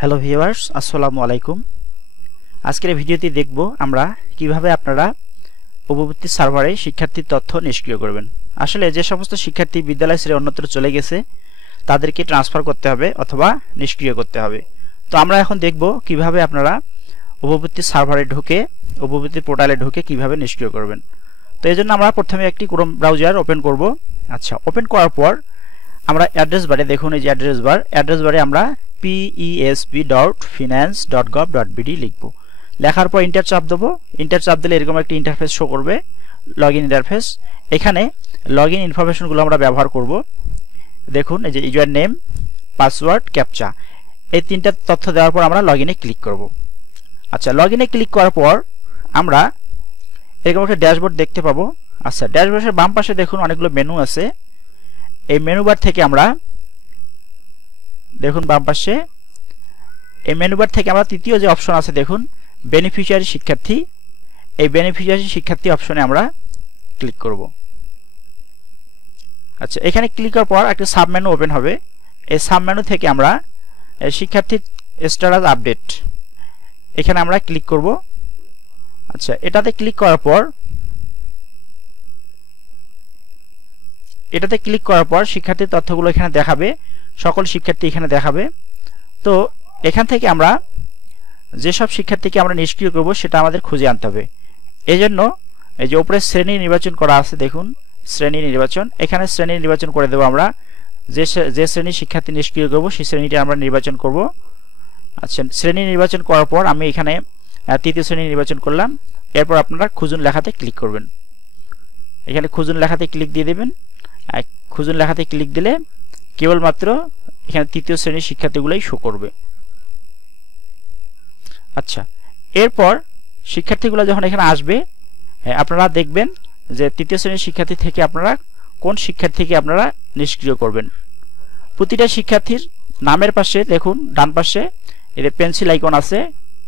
Hello viewers, আসসালামু আলাইকুম। আজকের ভিডিওতে দেখব আমরা কিভাবে আপনারা উপবৃত্তি সার্ভারে শিক্ষার্থীর তথ্য নিষ্ক্রিয় করবেন। আসলে যে সমস্ত শিক্ষার্থী বিদ্যালয় ছেড়ে অন্যত্র চলে গেছে তাদেরকে ট্রান্সফার করতে হবে অথবা নিষ্ক্রিয় করতে হবে। তো আমরা এখন দেখব কিভাবে আপনারা উপবৃত্তি সার্ভারে ঢুকে উপবৃত্তি পোর্টালে ঢুকে কিভাবে নিষ্ক্রিয় করবেন। তো এই জন্য আমরা প্রথমে একটি ক্রোম ব্রাউজার ওপেন করব। আচ্ছা, ওপেন করার পর আমরা অ্যাড্রেস বারে দেখুন, এই যে অ্যাড্রেস বারে আমরা pesb.finance.gov.bd লিখব। লেখার পর ইন্টার চাপ দেবো। ইন্টার চাপ দিলে এরকম একটা ইন্টারফেস শো করবে, লগইন ইন্টারফেস। এখানে লগইন ইনফরমেশনগুলো আমরা ব্যবহার করব। দেখুন, এই যে ইউজার নেম, পাসওয়ার্ড, ক্যাপচা, এই তিনটা তথ্য দেওয়ার পর আমরা লগইনে ক্লিক করব। আচ্ছা, লগইনে ক্লিক করার পর আমরা এরকম একটা ড্যাশবোর্ড দেখতে পাবো। আচ্ছা, ড্যাশবোর্ডের বাম পাশে দেখুন অনেকগুলো মেনু আছে। এই মেনু বার থেকে আমরা দেখুন বাম পাশে এই মেনু বার থেকে আমরা তৃতীয় যে অপশন আছে দেখুন বেনিফিশিয়ারি শিক্ষার্থী, এই বেনিফিশিয়ারি শিক্ষার্থী অপশনে আমরা ক্লিক করব। আচ্ছা, এখানে ক্লিক করার পর একটা সাব মেনু ওপেন হবে। এই সাব মেনু থেকে আমরা শিক্ষার্থী স্ট্যাটাস আপডেট, এখানে আমরা ক্লিক করব। আচ্ছা, এটাতে ক্লিক করার পর শিক্ষার্থীর তথ্যগুলো এখানে দেখাবে, সকল শিক্ষার্থী এখানে দেখাবে। তো এখান থেকে আমরা যেসব শিক্ষার্থীকে আমরা নিষ্ক্রিয় করব সেটা আমাদের খুঁজে আনতে হবে। এই জন্য এই যে উপরে শ্রেণী নির্বাচন করা আছে দেখুন, শ্রেণী নির্বাচন, এখানে শ্রেণী নির্বাচন করে দেবো। আমরা যে শ্রেণীর শিক্ষার্থী নিষ্ক্রিয় করব সেই শ্রেণীটা আমরা নির্বাচন করব। আচ্ছা, শ্রেণী নির্বাচন করার পর আমি এখানে তৃতীয় শ্রেণী নির্বাচন করলাম। এরপর আপনারা খুঁজুন লেখাতে ক্লিক করবেন। এখানে খুঁজুন লেখাতে ক্লিক দিয়ে দেবেন। খুঁজুন লেখাতে ক্লিক দিলে কেবলমাত্র এখানে তৃতীয় শ্রেণীর শিক্ষার্থীগুলোই শো করবে। আচ্ছা, এরপর শিক্ষার্থীগুলো যখন এখানে আসবে আপনারা দেখবেন যে তৃতীয় শ্রেণীর শিক্ষার্থী থেকে আপনারা কোন শিক্ষার্থীকে আপনারা নিষ্ক্রিয় করবেন। প্রতিটা শিক্ষার্থীর নামের পাশে দেখুন ডান পাশে এর পেন্সিল আইকন আছে,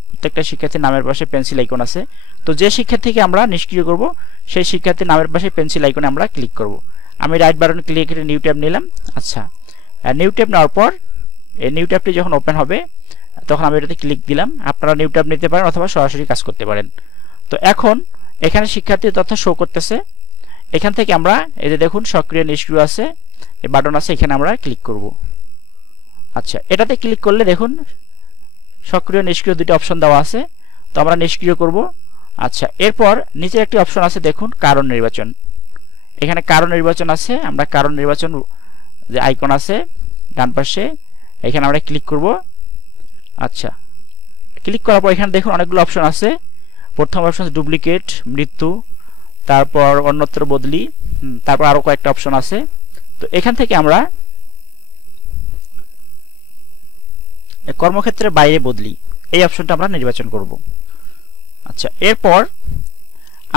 প্রত্যেকটা শিক্ষার্থীর নামের পাশে পেন্সিল আইকন আছে। তো যে শিক্ষার্থীকে আমরা নিষ্ক্রিয় করব সেই শিক্ষার্থীর নামের পাশে পেন্সিল আইকনে আমরা ক্লিক করব। আমি রাইট বাটন ক্লিক করে নিউ ট্যাব নিলাম। আচ্ছা, নিউ ট্যাব নেওয়ার পর এই নিউ ট্যাবটি যখন ওপেন হবে তখন আমি এটাতে ক্লিক দিলাম। আপনারা নিউ ট্যাব নিতে পারেন অথবা সরাসরি কাজ করতে পারেন। তো এখন এখানে শিক্ষার্থীর তথ্য শো করতেছে। এখান থেকে আমরা এই যে দেখুন সক্রিয় নিষ্ক্রিয় আছে, এই বাটন আছে, এখানে আমরা ক্লিক করব। আচ্ছা, এটাতে ক্লিক করলে দেখুন সক্রিয় নিষ্ক্রিয় দুটি অপশন দেওয়া আছে, তো আমরা নিষ্ক্রিয় করব। আচ্ছা, এরপর নিচে একটি অপশন আছে দেখুন কারণ নির্বাচন, এখানে কারণ নির্বাচন আছে। আমরা কারণ নির্বাচন যে আইকন আছে ডান পাশে এখানে আমরা ক্লিক করব। আচ্ছা, ক্লিক করার পর এখানে দেখুন অনেকগুলো অপশন আছে। প্রথম অপশন ডুপ্লিকেট, মৃত্যু, তারপর অন্যত্র বদলি, তারপর আরো কয়েকটা অপশন আছে। তো এখান থেকে আমরা কর্মক্ষেত্রের বাইরে বদলি এই অপশনটা আমরা নির্বাচন করব। আচ্ছা, এরপর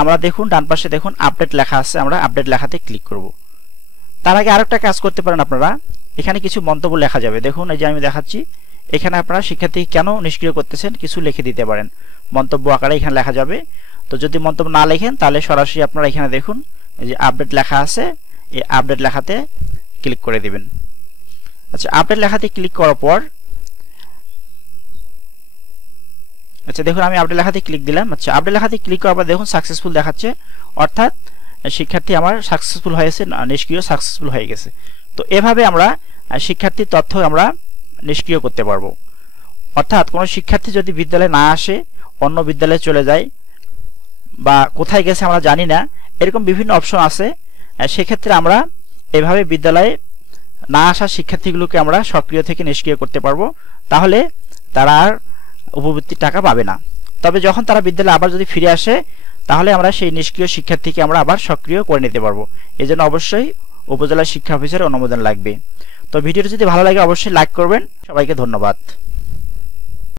আমরা দেখুন ডান পাশে দেখুন আপডেট লেখা আছে, আমরা আপডেট লেখাতে ক্লিক করব। তার আগে আরেকটা কাজ করতে পারেন আপনারা, এখানে কিছু মন্তব্য লেখা যাবে। দেখুন এই যে আমি দেখাচ্ছি, এখানে আপনারা শিক্ষার্থী কেন নিষ্ক্রিয় করতেছেন কিছু লিখে দিতে পারেন, মন্তব্য আকারে এখানে লেখা যাবে। তো যদি মন্তব্য না লেখেন তাহলে সরাসরি আপনারা এখানে দেখুন এই যে আপডেট লেখা আছে, এই আপডেট লেখাতে ক্লিক করে দিবেন। আচ্ছা, আপডেট লেখাতে ক্লিক করার পর আচ্ছা দেখুন আমি আপডেট লেখাতে ক্লিক দিলাম। আচ্ছা, আপডেট লেখাতে ক্লিক করার পর দেখুন সাকসেসফুল দেখাচ্ছে, অর্থাৎ শিক্ষার্থী আমার সাকসেসফুল হয়েছে, নিষ্ক্রিয় সাকসেসফুল হয়ে গেছে। তো এভাবে আমরা শিক্ষার্থীর তথ্য আমরা নিষ্ক্রিয় করতে পারবো। অর্থাৎ কোনো শিক্ষার্থী যদি বিদ্যালয়ে না আসে, অন্য বিদ্যালয়ে চলে যায় বা কোথায় গেছে আমরা জানি না, এরকম বিভিন্ন অপশন আছে। সেক্ষেত্রে আমরা এভাবে বিদ্যালয়ে না আসা শিক্ষার্থীগুলোকে আমরা সক্রিয় থেকে নিষ্ক্রিয় করতে পারবো। তাহলে তারা আর উপবৃত্তির টাকা পাবে না। তবে যখন তারা বিদ্যালয়ে আবার যদি ফিরে আসে তাহলে আমরা সেই নিষ্ক্রিয় শিক্ষার্থীকে আমরা আবার সক্রিয় করে নিতে পারবো। এই জন্য অবশ্যই উপজেলা শিক্ষা অফিসের অনুমোদন লাগবে। তো ভিডিওটি যদি ভালো লাগে অবশ্যই লাইক করবেন। সবাইকে ধন্যবাদ।